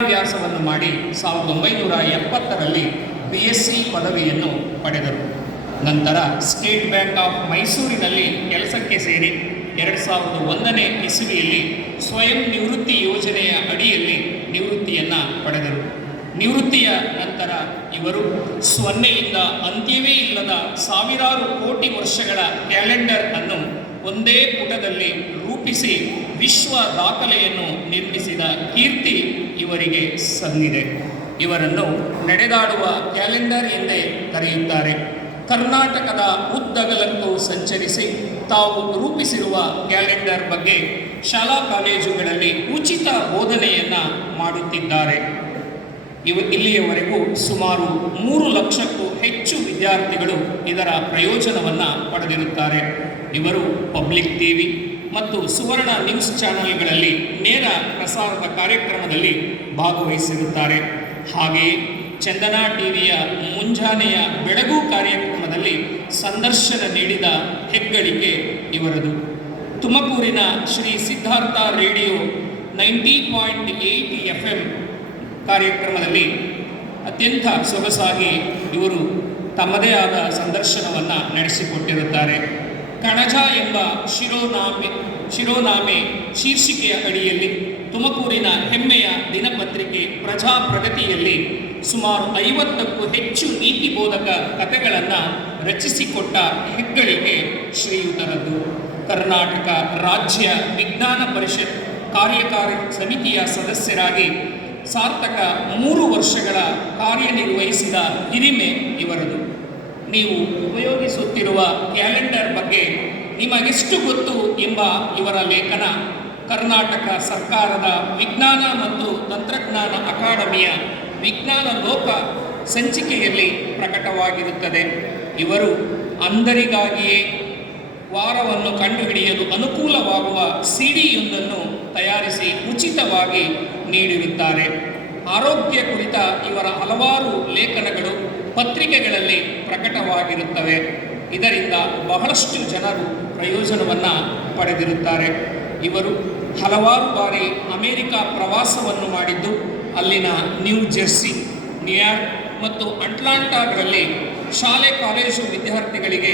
ವಿದ್ಯಾಭ್ಯಾಸವನ್ನು ಮಾಡಿ ಸಾವಿರದ ಒಂಬೈನೂರ ಎಪ್ಪತ್ತರಲ್ಲಿ ಬಿ ಎಸ್ ಸಿ ಪದವಿಯನ್ನು ಪಡೆದರು. ನಂತರ ಸ್ಟೇಟ್ ಬ್ಯಾಂಕ್ ಆಫ್ ಮೈಸೂರಿನಲ್ಲಿ ಕೆಲಸಕ್ಕೆ ಸೇರಿ ಎರಡು ಸಾವಿರದ ಒಂದನೇ ಇಸವಿಯಲ್ಲಿ ಸ್ವಯಂ ನಿವೃತ್ತಿ ಯೋಜನೆಯ ಅಡಿಯಲ್ಲಿ ನಿವೃತ್ತಿಯನ್ನು ಪಡೆದರು. ನಿವೃತ್ತಿಯ ನಂತರ ಇವರು ಸೊನ್ನೆಯಿಂದ ಅಂತ್ಯವೇ ಇಲ್ಲದ ಸಾವಿರಾರು ಕೋಟಿ ವರ್ಷಗಳ ಕ್ಯಾಲೆಂಡರ್ ಅನ್ನು ಒಂದೇ ಪುಟದಲ್ಲಿ ರೂಪಿಸಿ ವಿಶ್ವ ದಾಖಲೆಯನ್ನು ನಿರ್ಮಿಸಿದ ಕೀರ್ತಿ ಇವರಿಗೆ ಸಂದಿದೆ ಇವರನ್ನು ನಡೆದಾಡುವ ಕ್ಯಾಲೆಂಡರ್ ಎಂದೇ ಕರೆಯುತ್ತಾರೆ. ಕರ್ನಾಟಕದ ಉದ್ದಗಲಕ್ಕೂ ಸಂಚರಿಸಿ ತಾವು ರೂಪಿಸಿರುವ ಕ್ಯಾಲೆಂಡರ್ ಬಗ್ಗೆ ಶಾಲಾ ಕಾಲೇಜುಗಳಲ್ಲಿ ಉಚಿತ ಬೋಧನೆಯನ್ನು ಮಾಡುತ್ತಿದ್ದಾರೆ. ಇವ ಇಲ್ಲಿಯವರೆಗೂ ಸುಮಾರು ಮೂರು ಲಕ್ಷಕ್ಕೂ ಹೆಚ್ಚು ವಿದ್ಯಾರ್ಥಿಗಳು ಇದರ ಪ್ರಯೋಜನವನ್ನು ಪಡೆದಿರುತ್ತಾರೆ. ಇವರು ಪಬ್ಲಿಕ್ ಟಿವಿ ಮತ್ತು ಸುವರ್ಣ ನ್ಯೂಸ್ ಚಾನೆಲ್ಗಳಲ್ಲಿ ನೇರ ಪ್ರಸಾರದ ಕಾರ್ಯಕ್ರಮದಲ್ಲಿ ಭಾಗವಹಿಸಿರುತ್ತಾರೆ. ಹಾಗೆಯೇ ಚಂದನ ಟಿವಿಯ ಮುಂಜಾನೆಯ ಬೆಳಗು ಕಾರ್ಯಕ್ರಮದಲ್ಲಿ ಸಂದರ್ಶನ ನೀಡಿದ ಹೆಗ್ಗಳಿಕೆ ಇವರದು. ತುಮಕೂರಿನ Shri Siddhartha radio ninety point eight F M ಕಾರ್ಯಕ್ರಮದಲ್ಲಿ ಅತ್ಯಂತ ಸೊಗಸಾಗಿ ಇವರು ತಮ್ಮದೇ ಆದ ಸಂದರ್ಶನವನ್ನು ನಡೆಸಿಕೊಟ್ಟಿರುತ್ತಾರೆ. ಕಣಜ ಎಂಬ ಶಿರೋನಾಮೆ ಶಿರೋನಾಮೆ ಶೀರ್ಷಿಕೆಯ ಅಡಿಯಲ್ಲಿ ತುಮಕೂರಿನ ಹೆಮ್ಮೆಯ ದಿನಪತ್ರಿಕೆ ಪ್ರಜಾ ಪ್ರಗತಿಯಲ್ಲಿ ಸುಮಾರು ಐವತ್ತಕ್ಕೂ ಹೆಚ್ಚು ನೀತಿ ಬೋಧಕ ಕಥೆಗಳನ್ನು ರಚಿಸಿಕೊಟ್ಟ ಹೆಗ್ಗಳಿಕೆ ಶ್ರೀಯುತರದ್ದು. ಕರ್ನಾಟಕ ರಾಜ್ಯ ವಿಜ್ಞಾನ ಪರಿಷತ್ ಕಾರ್ಯಕಾರಿ ಸಮಿತಿಯ ಸದಸ್ಯರಾಗಿ ಸಾರ್ಥಕ ಮೂರು ವರ್ಷಗಳ ಕಾರ್ಯನಿರ್ವಹಿಸಿದ ಹಿರಿಮೆ ಇವರದು. ನೀವು ಉಪಯೋಗಿಸುತ್ತಿರುವ ಕ್ಯಾಲೆಂಡರ್ ಬಗ್ಗೆ ನಿಮಗೆಷ್ಟು ಗೊತ್ತು ಎಂಬ ಇವರ ಲೇಖನ ಕರ್ನಾಟಕ ಸರ್ಕಾರದ ವಿಜ್ಞಾನ ಮತ್ತು ತಂತ್ರಜ್ಞಾನ ಅಕಾಡೆಮಿಯ ವಿಜ್ಞಾನ ಲೋಕ ಸಂಚಿಕೆಯಲ್ಲಿ ಪ್ರಕಟವಾಗಿರುತ್ತದೆ. ಇವರು ಅಂಧರಿಗಾಗಿಯೇ ವಾರವನ್ನು ಕಂಡುಹಿಡಿಯಲು ಅನುಕೂಲವಾಗುವ ಸಿಡಿಯೊಂದನ್ನು ತಯಾರಿಸಿ ಉಚಿತವಾಗಿ ನೀಡಿರುತ್ತಾರೆ. ಆರೋಗ್ಯ ಕುರಿತ ಇವರ ಹಲವಾರು ಲೇಖನಗಳು ಪತ್ರಿಕೆಗಳಲ್ಲಿ ಪ್ರಕಟವಾಗಿರುತ್ತವೆ. ಇದರಿಂದ ಬಹಳಷ್ಟು ಜನರು ಪ್ರಯೋಜನವನ್ನು ಪಡೆದಿರುತ್ತಾರೆ. ಇವರು ಹಲವಾರು ಬಾರಿ ಅಮೆರಿಕ ಪ್ರವಾಸವನ್ನು ಮಾಡಿದ್ದು, ಅಲ್ಲಿನ ನ್ಯೂ ಜೆರ್ಸಿ, ನ್ಯೂಯಾರ್ಕ್ ಮತ್ತು ಅಟ್ಲಾಂಟಾಗಳಲ್ಲಿ ಶಾಲೆ, ಕಾಲೇಜು ವಿದ್ಯಾರ್ಥಿಗಳಿಗೆ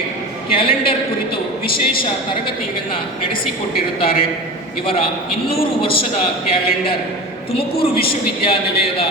ಕ್ಯಾಲೆಂಡರ್ ಕುರಿತು ವಿಶೇಷ ತರಗತಿಯನ್ನು ನಡೆಸಿಕೊಟ್ಟಿರುತ್ತಾರೆ. ಇವರ ಇನ್ನೂರು ವರ್ಷದ ಕ್ಯಾಲೆಂಡರ್ ತುಮಕೂರು ವಿಶ್ವವಿದ್ಯಾನಿಲಯದ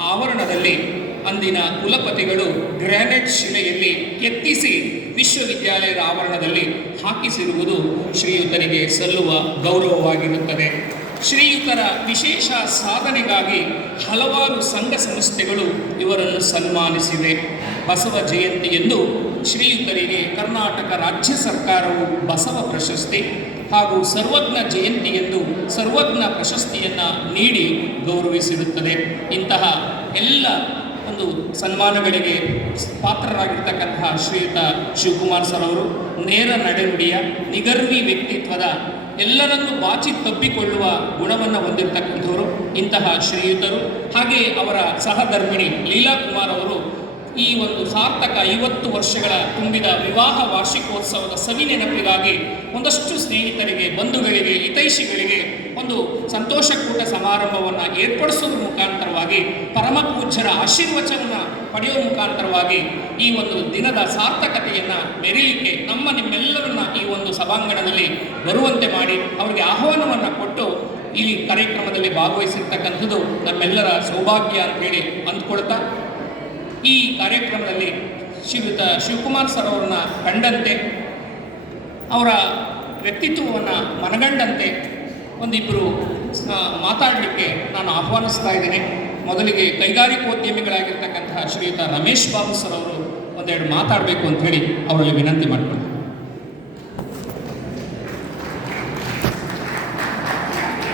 ಆವರಣದಲ್ಲಿ ಅಂದಿನ ಕುಲಪತಿಗಳು ಗ್ರಾನೈಟ್ ಶಿಲೆಯಲ್ಲಿ ಕೆತ್ತಿಸಿ ವಿಶ್ವವಿದ್ಯಾಲಯದ ಆವರಣದಲ್ಲಿ ಹಾಕಿಸಿರುವುದು ಶ್ರೀಯುತನಿಗೆ ಸಲ್ಲುವ ಗೌರವವಾಗಿರುತ್ತದೆ. ಶ್ರೀಯುತರ ವಿಶೇಷ ಸಾಧನೆಗಾಗಿ ಹಲವಾರು ಸಂಘ ಸಂಸ್ಥೆಗಳು ಇವರನ್ನು ಸನ್ಮಾನಿಸಿವೆ. ಬಸವ ಜಯಂತಿಯಂದು ಶ್ರೀಯುತರಿಗೆ ಕರ್ನಾಟಕ ರಾಜ್ಯ ಸರ್ಕಾರವು ಬಸವ ಪ್ರಶಸ್ತಿ ಹಾಗೂ ಸರ್ವಜ್ಞ ಜಯಂತಿಯಂದು ಸರ್ವಜ್ಞ ಪ್ರಶಸ್ತಿಯನ್ನು ನೀಡಿ ಗೌರವಿಸಿರುತ್ತದೆ. ಇಂತಹ ಎಲ್ಲ ಒಂದು ಸನ್ಮಾನಗಳಿಗೆ ಪಾತ್ರರಾಗಿರ್ತಕ್ಕಂತಹ ಶ್ರೀಯುತ ಶಿವಕುಮಾರ್ ಸರ್ ಅವರು ನೇರ ನಡೆನುಡಿಯ ನಿಗರ್ವಿ ವ್ಯಕ್ತಿತ್ವದ ಎಲ್ಲರನ್ನೂ ಬಾಚಿ ತಪ್ಪಿಕೊಳ್ಳುವ ಗುಣವನ್ನು ಹೊಂದಿರತಕ್ಕಂಥವರು ಇಂತಹ ಶ್ರೀಯುತರು. ಹಾಗೆ ಅವರ ಸಹಧರ್ಮಿಣಿ ಲೀಲಾ ಕುಮಾರ್ ಅವರು ಈ ಒಂದು ಸಾರ್ಥಕ ಐವತ್ತು ವರ್ಷಗಳ ತುಂಬಿದ ವಿವಾಹ ವಾರ್ಷಿಕೋತ್ಸವದ ಸವಿ ನೆನಪಿಗಾಗಿ ಒಂದಷ್ಟು ಸ್ನೇಹಿತರಿಗೆ, ಬಂಧುಗಳಿಗೆ, ಹಿತೈಷಿಗಳಿಗೆ ಒಂದು ಸಂತೋಷಕೂಟ ಸಮಾರಂಭವನ್ನು ಏರ್ಪಡಿಸುವ ಮುಖಾಂತರವಾಗಿ ಪರಮ ಪೂಜ್ಯರ ಪಡೆಯುವ ಮುಖಾಂತರವಾಗಿ ಈ ಒಂದು ದಿನದ ಸಾರ್ಥಕತೆಯನ್ನು ಮೆರೀಲಿಕ್ಕೆ ನಮ್ಮ ನಿಮ್ಮೆಲ್ಲರನ್ನ ಈ ಒಂದು ಸಭಾಂಗಣದಲ್ಲಿ ಬರುವಂತೆ ಮಾಡಿ ಅವರಿಗೆ ಆಹ್ವಾನವನ್ನು ಕೊಟ್ಟು ಈ ಕಾರ್ಯಕ್ರಮದಲ್ಲಿ ಭಾಗವಹಿಸಿರ್ತಕ್ಕಂಥದ್ದು ನಮ್ಮೆಲ್ಲರ ಸೌಭಾಗ್ಯ ಅಂತೇಳಿ ಅಂದ್ಕೊಳ್ತಾ ಈ ಕಾರ್ಯಕ್ರಮದಲ್ಲಿ ಶ್ರೀಯುತ ಶಿವಕುಮಾರ್ ಸರ್ ಅವರನ್ನ ಕಂಡಂತೆ, ಅವರ ವ್ಯಕ್ತಿತ್ವವನ್ನು ಮನಗಂಡಂತೆ ಒಂದಿಬ್ಬರು ಮಾತಾಡಲಿಕ್ಕೆ ನಾನು ಆಹ್ವಾನಿಸ್ತಾ ಇದ್ದೇನೆ. ಮೊದಲಿಗೆ ಕೈಗಾರಿಕೋದ್ಯಮಿಗಳಾಗಿರ್ತಕ್ಕಂತಹ ಶ್ರೀಯುತ ರಮೇಶ್ ಬಾಬು ಸರ್ ಅವರು ಒಂದೆರಡು ಮಾತಾಡಬೇಕು ಅಂತ ಹೇಳಿ ಅವರಲ್ಲಿ ವಿನಂತಿ ಮಾಡ್ಕೊಂಡು